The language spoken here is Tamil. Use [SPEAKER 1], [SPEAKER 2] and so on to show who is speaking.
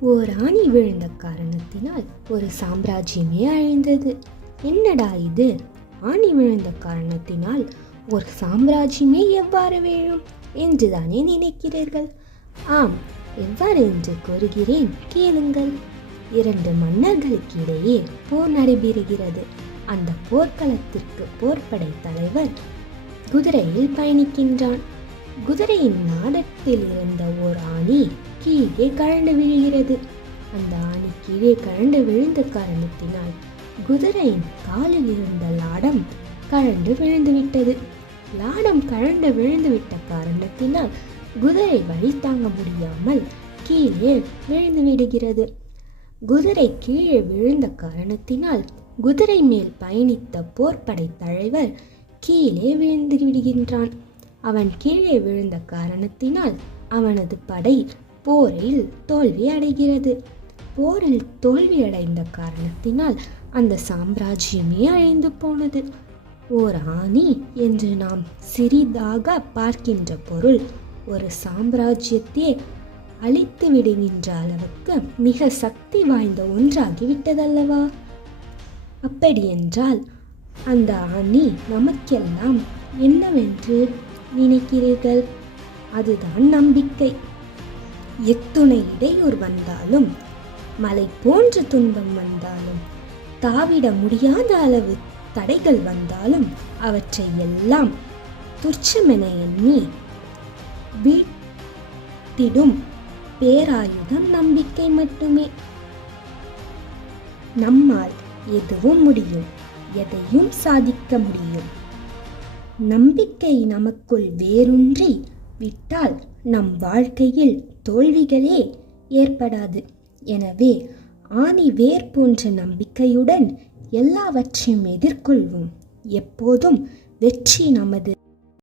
[SPEAKER 1] ஓர் ஆணி விழுந்த காரணத்தினால் ஒரு சாம்ராஜ்யமே அழிந்தது. என்னடா இது? ஆணி விழுந்த காரணத்தினால் ஒரு சாம்ராஜ்யமே எவ்வாறு வீழும்? என்றுதானே நினைக்கிறீர்கள்? ஆம் எவ்வாறு என்று கூறுகிறேன் கேளுங்கள். இரண்டு மன்னர்களுக்கு இடையே போர் நடைபெறுகிறது. அந்த போர்க்களத்திற்கு போர்ப்படை தலைவர் குதிரையில் பயணிக்கின்றான். குதிரையின் நாடத்தில் இருந்த ஓர் ஆணி கீழே கழண்டு விழுகிறது. அந்த ஆணி கீழே கழண்டு விழுந்த காரணத்தினால் குதிரையின் காலில் இருந்த லாடம் கழண்டு விழுந்து விட்டது லாடம் கழண்டு விழுந்து விட்ட காரணத்தினால் குதிரை வழி தாங்க முடியாமல் கீழே விழுந்து விடுகிறது. குதிரை கீழே விழுந்த காரணத்தினால் குதிரை மேல் பயணித்த போர்படை தலைவர் கீழே விழுந்து விடுகின்றான். அவன் கீழே விழுந்த காரணத்தினால் அவனது படை போரில் தோல்வி அடைகிறது. போரில் தோல்வி அடைந்த காரணத்தினால் அந்த சாம்ராஜ்யமே அழிந்து போனது. ஓர் ஆணி என்று நாம் சிறிதாக பார்க்கின்ற பொருள் ஒரு சாம்ராஜ்யத்தையே அழித்து விடுகின்ற அளவுக்கு மிக சக்தி வாய்ந்த ஒன்றாகிவிட்டதல்லவா? அப்படியென்றால் அந்த ஆணி நமக்கெல்லாம் என்னவென்று நினைக்கிறீர்கள்? அதுதான் நம்பிக்கை. எத்துணை இடையூர் வந்தாலும் மலை போன்ற துன்பம் வந்தாலும் தாவிட முடியாத அளவு தடைகள் வந்தாலும் அவற்றை எல்லாம் துச்சமென எண்ணி வீட்டிடும் பேராயுதம் நம்பிக்கை மட்டுமே. நம்மால் எதுவும் முடியும் எதையும் சாதிக்க முடியும். நம்பிக்கை நமக்குள் வேரூன்றி விட்டால் நம் வாழ்க்கையில் தோல்விகளே ஏற்படாது. எனவே ஆணி வேர் போன்ற நம்பிக்கையுடன் எல்லாவற்றையும் எதிர்கொள்வோம். எப்போதும் வெற்றி நமது